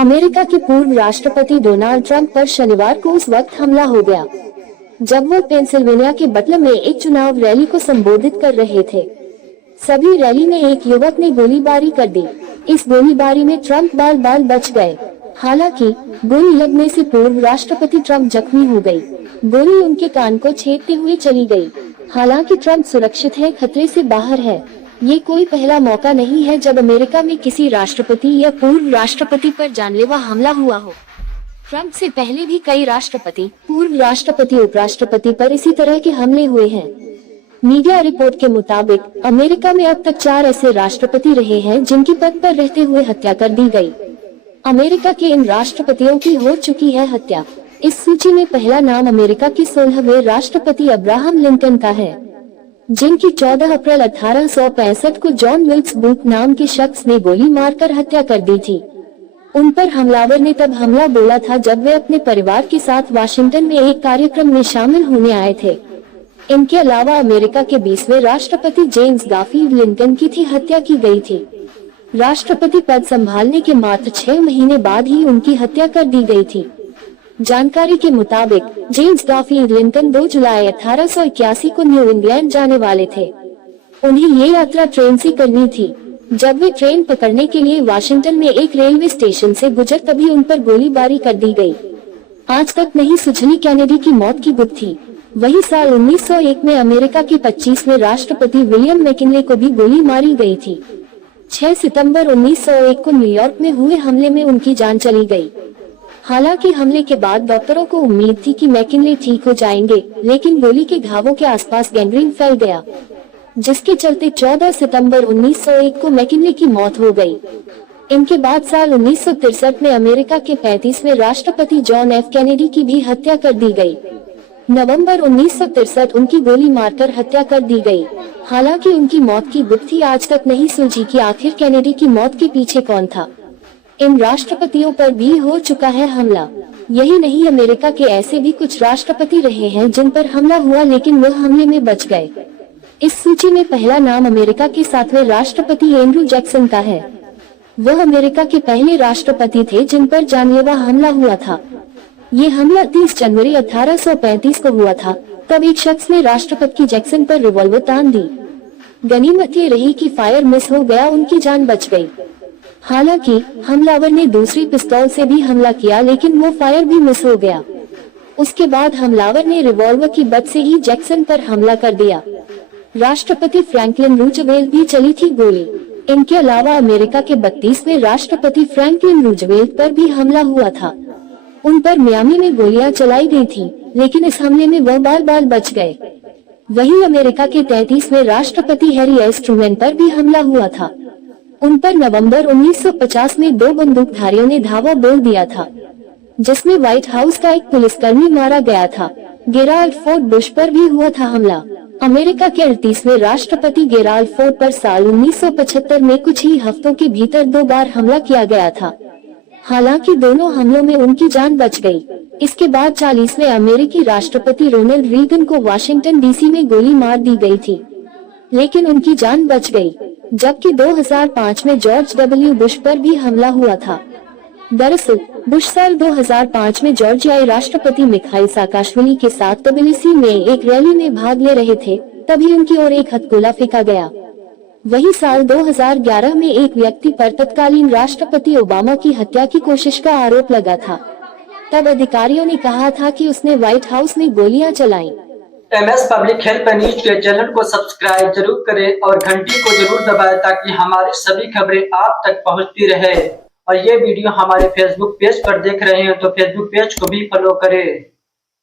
America के पूर्व राष्ट्रपति डोनाल्ड ट्रंप पर शनिवार को उस वक्त हमला हो गया जब वो पेंसिल्वेनिया के बटलर में एक चुनाव रैली को संबोधित कर रहे थे। सभी रैली में एक युवक ने गोलीबारी कर दी। इस गोलीबारी में ट्रंप बाल बाल बच गए। हालांकि गोली लगने से पूर्व राष्ट्रपति ट्रंप जख्मी हो गई। गोली उनके कान को छेदते हुए चली गई। हालांकि ट्रंप सुरक्षित है, खतरे से बाहर है। ये कोई पहला मौका नहीं है जब अमेरिका में किसी राष्ट्रपति या पूर्व राष्ट्रपति पर जानलेवा हमला हुआ हो। ट्रंप से पहले भी कई राष्ट्रपति, पूर्व राष्ट्रपति, उपराष्ट्रपति पर इसी तरह के हमले हुए हैं। मीडिया रिपोर्ट के मुताबिक अमेरिका में अब तक 4 ऐसे राष्ट्रपति रहे हैं जिनकी पद पर रहते हुए हत्या कर दी गई। अमेरिका के इन राष्ट्रपतियों की हो चुकी है हत्या। इस सूची में पहला नाम अमेरिका के 16वें राष्ट्रपति अब्राहम लिंकन का है, जिनकी 14 अप्रैल 1865 को जॉन विल्क्स बूथ नाम के शख्स ने गोली मारकर हत्या कर दी थी। उन पर हमलावर ने तब हमला बोला था जब वे अपने परिवार के साथ वाशिंगटन में एक कार्यक्रम में शामिल होने आए थे। इनके अलावा अमेरिका के 20वें राष्ट्रपति जेम्स गाफील्ड लिंकन की थी हत्या की गई थी। राष्ट्रपति पद संभालने के मात्र 6 महीने बाद ही उनकी हत्या कर दी गई थी। जानकारी के मुताबिक जेम्स गाफील्ड लिंकन 2 जुलाई 1881 को न्यू इंग्लैंड जाने वाले थे। उन्हें ये यात्रा ट्रेन से करनी थी। जब वे ट्रेन पकड़ने के लिए वाशिंगटन में एक रेलवे स्टेशन से गुजर तभी उन पर गोलीबारी कर दी गई। आज तक नहीं सुलझी कैनेडी की मौत की गुत्थी। वही साल 1901 में अमेरिका के 25वें राष्ट्रपति विलियम मैकिनले को भी गोली मारी गई थी। 6 सितंबर 1901 को न्यूयॉर्क में हुए हमले में उनकी जान चली गई। हालांकि हमले के बाद डॉक्टरों को उम्मीद थी कि मैकिनले ठीक हो जाएंगे, लेकिन गोली के घावों के आसपास गैंग्रीन फैल गया, जिसके चलते 14 सितंबर 1901 को मैकिनले की मौत हो गई। इनके बाद साल 1963 में अमेरिका के 35वें राष्ट्रपति जॉन एफ कैनेडी की भी हत्या कर दी गई। नवंबर 1963 उनकी गोली मारकर हत्या कर दी गई। हालांकि उनकी मौत की गुत्थी आज तक नहीं सुलझी कि आखिर कैनेडी की मौत के पीछे कौन था। इन राष्ट्रपतियों पर भी हो चुका है हमला। यही नहीं, अमेरिका के ऐसे भी कुछ राष्ट्रपति रहे हैं जिन पर हमला हुआ लेकिन वह हमले में बच गए। इस सूची में पहला नाम अमेरिका के 7वें राष्ट्रपति एंड्रू जैक्सन का है। वह अमेरिका के पहले राष्ट्रपति थे जिन पर जानलेवा हमला हुआ था। ये हमला 30 जनवरी 1835 को हुआ था। तब एक शख्स ने राष्ट्रपति जैक्सन पर रिवॉल्वर तान दी। गनीमत ये रही कि फायर मिस हो गया, उनकी जान बच गई। हालांकि हमलावर ने दूसरी पिस्तौल से भी हमला किया लेकिन वो फायर भी मिस हो गया। उसके बाद हमलावर ने रिवॉल्वर की बट से ही जैक्सन पर हमला कर दिया। राष्ट्रपति फ्रैंकलिन रूजवेल्ट भी चली थी गोली। इनके अलावा अमेरिका के 32वें राष्ट्रपति फ्रैंकलिन रूजवेल्ट पर भी हमला हुआ था। उन पर मियामी में गोलियां चलाई गई थी, लेकिन इस हमले में वह बाल बाल बच गए। वहीं अमेरिका के 33वें राष्ट्रपति हैरी एस ट्रूमैन पर भी हमला हुआ था। उन पर नवंबर 1950 में 2 बंदूकधारियों ने धावा बोल दिया था, जिसमें व्हाइट हाउस का एक पुलिसकर्मी मारा गया था। गेराल्ड फोर्ड बुश पर भी हुआ था हमला। अमेरिका के 38वें राष्ट्रपति गेराल्ड फोर्ड पर साल 1975 में कुछ ही हफ्तों के भीतर 2 बार हमला किया गया था। हालांकि दोनों हमलों में उनकी जान बच गई। इसके बाद 40वें अमेरिकी राष्ट्रपति रोनाल्ड रीगन को वाशिंगटन डीसी में गोली मार दी गई थी, लेकिन उनकी जान बच गई। जबकि 2005 में जॉर्ज डब्ल्यू बुश पर भी हमला हुआ था। दरअसल बुश साल 2005 में जॉर्जियाई राष्ट्रपति मिखाइल साकाशविली के साथ तबिलिसी में एक रैली में भाग ले रहे थे, तभी उनकी ओर एक हथगोला फेंका गया। वही साल 2011 में एक व्यक्ति पर तत्कालीन राष्ट्रपति ओबामा की हत्या की कोशिश का आरोप लगा था। तब अधिकारियों ने कहा था कि उसने व्हाइट हाउस में गोलियां चलाईं। MS पब्लिक हेल्प न्यूज के चैनल को सब्सक्राइब जरूर करें और घंटी को जरूर दबाएं ताकि हमारी सभी खबरें आप तक पहुंचती रहे। और ये वीडियो हमारे फेसबुक पेज पर देख रहे हैं तो फेसबुक पेज को भी फॉलो करें।